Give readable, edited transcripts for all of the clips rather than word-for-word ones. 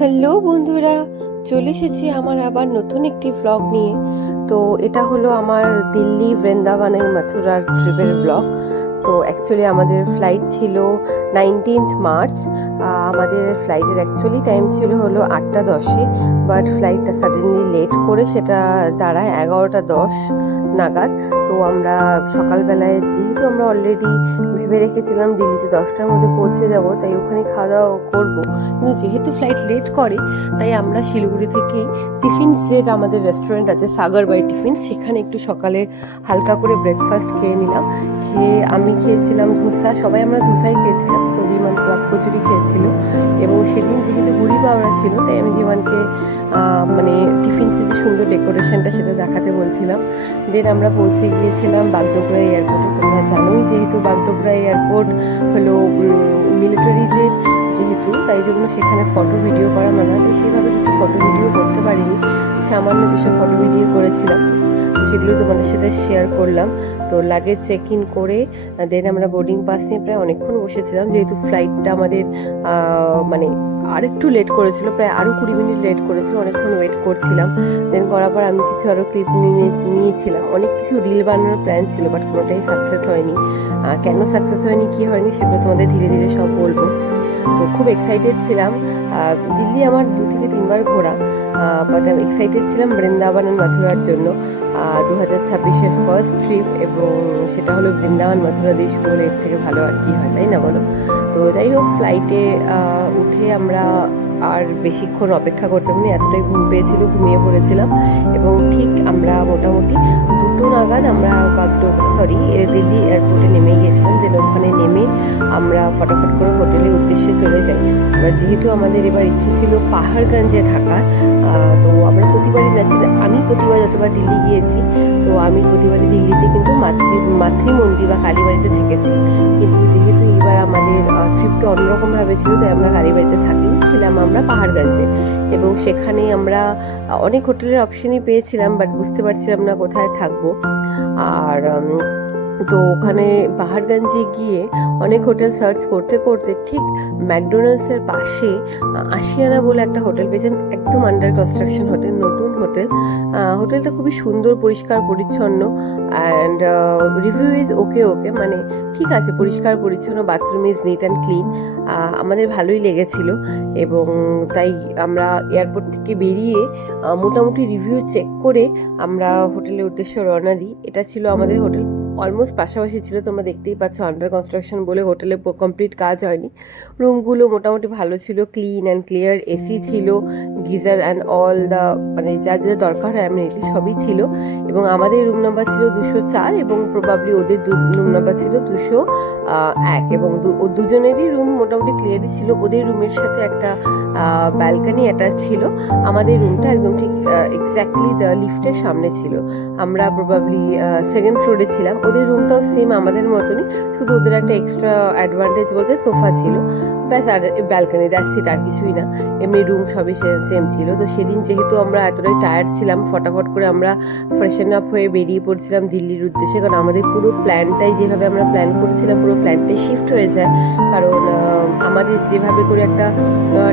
Hello বন্ধুরা, চলে এসেছি আমার আবার নতুন একটি ব্লগ নিয়ে। তো এটা হলো আমার দিল্লি, বৃন্দাবনের, মথুরার ট্রিপের ব্লগ। তো অ্যাকচুয়ালি আমাদের ফ্লাইট ছিল 19th মার্চ। আমাদের ফ্লাইটের অ্যাকচুয়ালি টাইম ছিল হলো 8:10, বাট ফ্লাইটটা সাডেনলি লেট করে সেটা দাঁড়ায় 11:10 নাগাদ। তো আমরা সকালবেলায়, যেহেতু আমরা অলরেডি ভেবে রেখেছিলাম দিল্লিতে 10টার মধ্যে পৌঁছে যাব, তাই ওখানে খাওয়া দাওয়া করবো, কিন্তু যেহেতু ফ্লাইট লেট করে তাই আমরা শিলিগুড়ি থেকে টিফিনস, যেটা আমাদের রেস্টুরেন্ট আছে সাগর বাই টিফিনস, সেখানে একটু সকালে হালকা করে ব্রেকফাস্ট খেয়ে নিলাম। আমি খেয়েছিলাম ধোসা, সবাই আমরা ধোসাই খেয়েছিলাম। তো ধীমান ক্লাব কচুরি খেয়েছিল, এবং সেদিন যেহেতু গুড়ি পাওয়া ছিল তাই আমি ধীমানকে মানে টিফিনসে যে সুন্দর ডেকোরেশনটা সেটা দেখাতে বলছিলাম। দেন আমরা পৌঁছে গিয়েছিলাম বাগডোগরা এয়ারপোর্টে। তোমরা জানোই যেহেতু বাগডোগরা এয়ারপোর্ট হলো মিলিটারিদের যেহেতু, তাই জন্য সেখানে ফটো ভিডিও করা মানা, তাই সেভাবে কিছু ফটো ভিডিও করতে পারিনি। সামান্য যেসব ফটো ভিডিও করেছিলাম সেগুলো তোমাদের সাথে শেয়ার করলাম। তো লাগেজ চেক ইন করে দেন আমরা বোর্ডিং পাস নিয়ে প্রায় অনেকক্ষণ বসেছিলাম, যেহেতু ফ্লাইটটা আমাদের মানে আর একটু লেট করেছিল, প্রায় আরও 20 মিনিট লেট করেছিল। অনেকক্ষণ ওয়েট করছিলাম। দেন করার পর আমি কিছু আরও ক্লিপ নিয়েছিলাম। অনেক কিছু রিল বানানোর প্ল্যান ছিল, বাট কোনোটাই সাকসেস হয়নি। কেন সাকসেস হয়নি, কী হয়নি, সেগুলো তোমাদের ধীরে ধীরে সব বলবো। তো খুব এক্সাইটেড ছিলাম। দিল্লি আমার 2 থেকে 3 বার ঘোরা, বাট আমি এক্সাইটেড ছিলাম বৃন্দাবন আর মথুরার জন্য। 2026-এর ফার্স্ট ট্রিপ, এবং সেটা হলো বৃন্দাবন মথুরা দেশ বলে, এর থেকে ভালো আর কি হয়, তাই না বলো? তো যাই হোক, ফ্লাইটে উঠে আমরা আর বেশিক্ষণ অপেক্ষা করতে পারিনি, এতটাই ঘুম পেয়েছিল, ঘুমিয়ে পড়েছিলাম। এবং ঠিক আমরা মোটামুটি 2টো নাগাদ আমরা দিল্লি এয়ারপোর্টে নেমে গিয়েছিলাম। দেন ওখানে নেমে আমরা ফটাফট করে হোটেলের উদ্দেশ্যে চলে যাই। যেহেতু আমাদের এবার ইচ্ছে ছিল পাহাড়গঞ্জে থাকার, তো আমরা প্রতিবারই আমি প্রতিবার যতবার দিল্লি গিয়েছি, তো আমি প্রতিবারই দিল্লিতে কিন্তু মাতৃমন্দির বা কালীবাড়িতে থেকেছি। কিন্তু যেহেতু এবার আমাদের ট্রিপটা অন্যরকমভাবে ছিল, তাই আমরা কালীবাড়িতে থাকিনি, ছিলাম আমরা পাহাড়গঞ্জে। এবং সেখানে আমরা অনেক হোটেলের অপশনই পেয়েছিলাম, বাট বুঝতে পারছিলাম না কোথায় থাকবো। আর তো ওখানে পাহাড়গঞ্জে গিয়ে অনেক হোটেল সার্চ করতে করতে ঠিক ম্যাকডোনাল্ডসের পাশে আশিয়ানা বলে একটা হোটেল পেয়েছেন, একদম আন্ডার কনস্ট্রাকশন হোটেল, নতুন হোটেল। হোটেলটা খুবই সুন্দর, পরিষ্কার পরিচ্ছন্ন, অ্যান্ড রিভিউ ইজ ওকে, মানে ঠিক আছে, পরিষ্কার পরিচ্ছন্ন, bathroom is neat and clean. আমাদের ভালোই লেগেছিল। এবং তাই আমরা এয়ারপোর্ট থেকে বেরিয়ে মোটামুটি রিভিউ চেক করে আমরা হোটেলের উদ্দেশ্যে রওনা দিই। এটা ছিল আমাদের হোটেল, অলমোস্ট পাশাপাশি ছিল, তোমরা দেখতেই পাচ্ছ, আন্ডার কনস্ট্রাকশন বলে হোটেলে কমপ্লিট কাজ হয়নি। রুমগুলো মোটামুটি ভালো ছিল, ক্লিন অ্যান্ড ক্লিয়ার, এসি ছিল, গিজার অ্যান্ড অল দ্য মানে যা যা দরকার হয় এমনিটি সবই ছিল। এবং আমাদের রুম নাম্বার ছিল 204, এবং প্রবাবলি ওদের রুম নাম্বার ছিল 201, এবং দুজনেরই রুম মোটামুটি ক্লিয়ারই ছিল। ওদের রুমের সাথে একটা ব্যালকনি অ্যাটাচ ছিল, আমাদের রুমটা একদম ঠিক এক্স্যাক্টলি লিফটের সামনে ছিল। আমরা প্রবাবলি 2nd ফ্লোরে ছিলাম। ওদের রুমটাও সেম আমাদের মতনই, শুধু ওদের একটা এক্সট্রা অ্যাডভান্টেজ বলতে সোফা ছিল, ব্যাস, আর ব্যালকনি, দ্যাটস ইট, আর কিছুই না। এমনি রুম সবই সেম ছিল। তো সেদিন যেহেতু আমরা এতটাই টায়ার্ড ছিলাম, ফটাফট করে আমরা ফ্রেশন আপ হয়ে বেরিয়ে পড়ছিলাম দিল্লির উদ্দেশ্যে, কারণ আমাদের পুরো প্ল্যানটাই, যেভাবে আমরা প্ল্যান করেছিলাম, পুরো প্ল্যানটাই শিফট হয়ে যায়। কারণ আমাদের যেভাবে করে একটা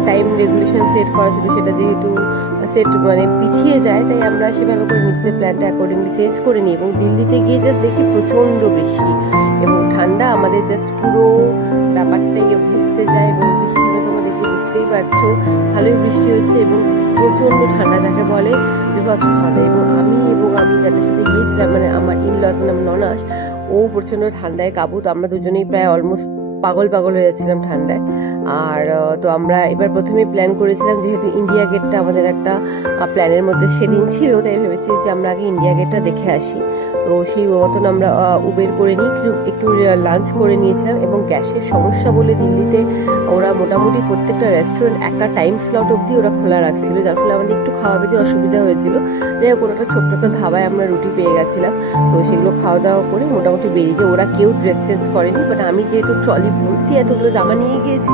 টাইম রেগুলেশন সেট করা ছিল, সেটা যেহেতু মানে পিছিয়ে যায়, তাই আমরা সেভাবে করে নিজেদের প্ল্যানটা অ্যাকর্ডিংলি চেঞ্জ করে নিই। এবং দিল্লিতে গিয়ে জাস্ট দেখি প্রচণ্ড বৃষ্টি এবং ঠান্ডা, আমাদের জাস্ট পুরো ব্যাপারটাই ভেস্তে যায়। এবং বৃষ্টি তোমরা দেখে বুঝতেই পারছো, ভালোই বৃষ্টি হচ্ছে এবং প্রচণ্ড ঠান্ডা, যাকে বলে বিভৎস ঠান্ডা। এবং আমি যাদের সাথে গিয়েছিলাম, মানে আমার ইনলস, মানে আমার ননাস, ও প্রচণ্ড ঠান্ডায় কাবু। তো আমরা দুজনেই প্রায় অলমোস্ট পাগল হয়ে যাচ্ছিলাম ঠান্ডায়। আর তো আমরা এবার প্রথমেই প্ল্যান করেছিলাম, যেহেতু ইন্ডিয়া গেটটা আমাদের একটা প্ল্যানের মধ্যে সেদিন ছিল, তাই ভেবেছি যে আমরা আগে ইন্ডিয়া গেটটা দেখে আসি। তো সেই মতন আমরা উবের করে নিই, একটু লাঞ্চ করে নিয়েছিলাম। এবং গ্যাসের সমস্যা বলে দিল্লিতে ওরা মোটামুটি প্রত্যেকটা রেস্টুরেন্ট একটা টাইম স্লট অবধি ওরা খোলা রাখছিল, যার ফলে আমাদের একটু খাওয়া পেতে অসুবিধা হয়েছিল। যাই হোক, একটা ছোট্ট একটা ধাবায় আমরা রুটি পেয়ে গেছিলাম, তো সেগুলো খাওয়া দাওয়া করে মোটামুটি বেরিয়ে যায়। ওরা কেউ ড্রেস চেঞ্জ করেনি, বাট আমি যেহেতু ট্রলি ভর্তি এতগুলো জামা নিয়ে গিয়েছি,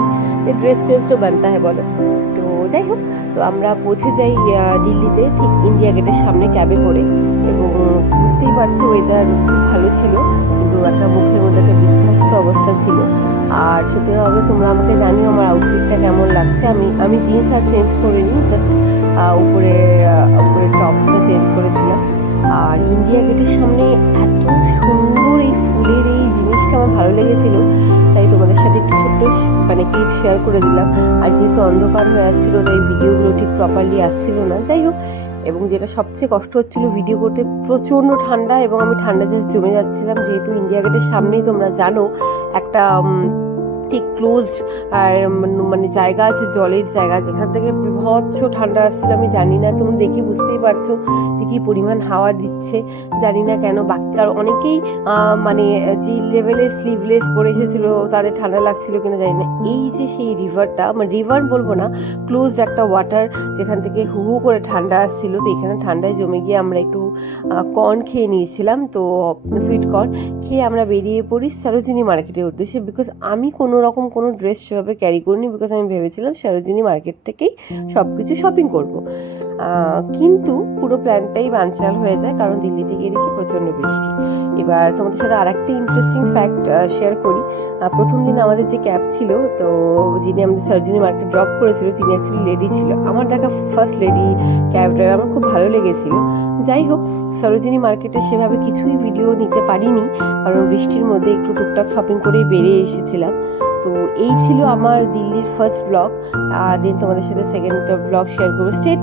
ড্রেস চেঞ্জ তো বানতে হয় বলো। তো যাই হোক, তো আমরা পৌঁছে যাই দিল্লিতে ঠিক ইন্ডিয়া গেটের সামনে ক্যাবে করে। এবং বুঝতেই পারছো ওয়েদার ভালো ছিল, কিন্তু একটা মুখের মধ্যে একটা বিধ্বস্ত অবস্থা ছিল। আর সত্যি হবে তোমরা আমাকে জানিও আমার আউটফিটটা কেমন লাগছে। আমি জিন্স আর চেঞ্জ করিনি, জাস্ট উপরে টপসটা চেঞ্জ করেছিলাম। আর ইন্ডিয়া গেটের সামনে এত সুন্দর এই ফুলের এই জিনিসটা আমার ভালো লেগেছিল, তাই তোমাদের সাথে একটু ছোট্ট মানে ক্লিপ শেয়ার করে দিলাম। আর যেহেতু অন্ধকার হয়ে আসছিল তাই ভিডিওগুলো ঠিক প্রপারলি আসছিল না, যাই হোক। এবং যেটা সবচেয়ে কষ্ট হচ্ছিল ভিডিও করতে, প্রচণ্ড ঠান্ডা এবং আমি ঠান্ডা জাস্ট জমে যাচ্ছিলাম, যেহেতু ইন্ডিয়া গেটের সামনেই তোমরা জানো একটা ঠিক ক্লোজড আর মানে জায়গা আছে, জলের জায়গা, যেখান থেকে বিভৎস ঠান্ডা আসছিল। আমি জানি না, তুমি দেখে বুঝতেই পারছো যে কি পরিমাণ হাওয়া দিচ্ছে। জানি না কেন বাকি আর অনেকেই মানে যে লেভেলে স্লিভলেস পরে এসেছিলো তাদের ঠান্ডা লাগছিল কিনা জানি না। এই যে সেই রিভারটা, মানে রিভার বলবো না, ক্লোজড একটা ওয়াটার, যেখান থেকে হু হু করে ঠান্ডা আসছিল। তো এখানে ঠান্ডায় জমে গিয়ে আমরা একটু কর্ন খেয়ে নিয়েছিলাম, তো সুইট কর্ন খেয়ে আমরা বেরিয়ে পড়ি সরোজিনী মার্কেটের উদ্দেশ্যে। বিকজ আমি কোনো রকম কোনো ড্রেস সেভাবে ক্যারি করিনি, বিকজ আমি ভেবেছিলাম সরোজিনী মার্কেট থেকেই সব কিছু শপিং করবো। কিন্তু পুরো প্ল্যানটাই বানচাল হয়ে যায়, কারণ দিল্লি থেকে দেখি প্রচণ্ড বৃষ্টি। এবার তোমাদের সাথে আর একটা ইন্টারেস্টিং ফ্যাক্ট শেয়ার করি। প্রথম দিন আমাদের যে ক্যাব ছিল, তো যিনি আমাদের সরোজিনী মার্কেট ড্রপ করেছিল তিনি অ্যাকচুয়ালি লেডি ছিল। আমার দেখা ফার্স্ট লেডি ক্যাব ড্রাইভার, আমার খুব ভালো লেগেছিল। যাই হোক, সরোজিনী মার্কেটে সেভাবে কিছুই ভিডিও নিতে পারিনি, কারণ বৃষ্টির মধ্যে একটু টুকটাক শপিং করেই বেরিয়ে এসেছিলাম। তো এই ছিল আমার দিল্লির ফার্স্ট ব্লগ। দেন তোমাদের সাথে সেকেন্ড ব্লগ শেয়ার করবো। স্টে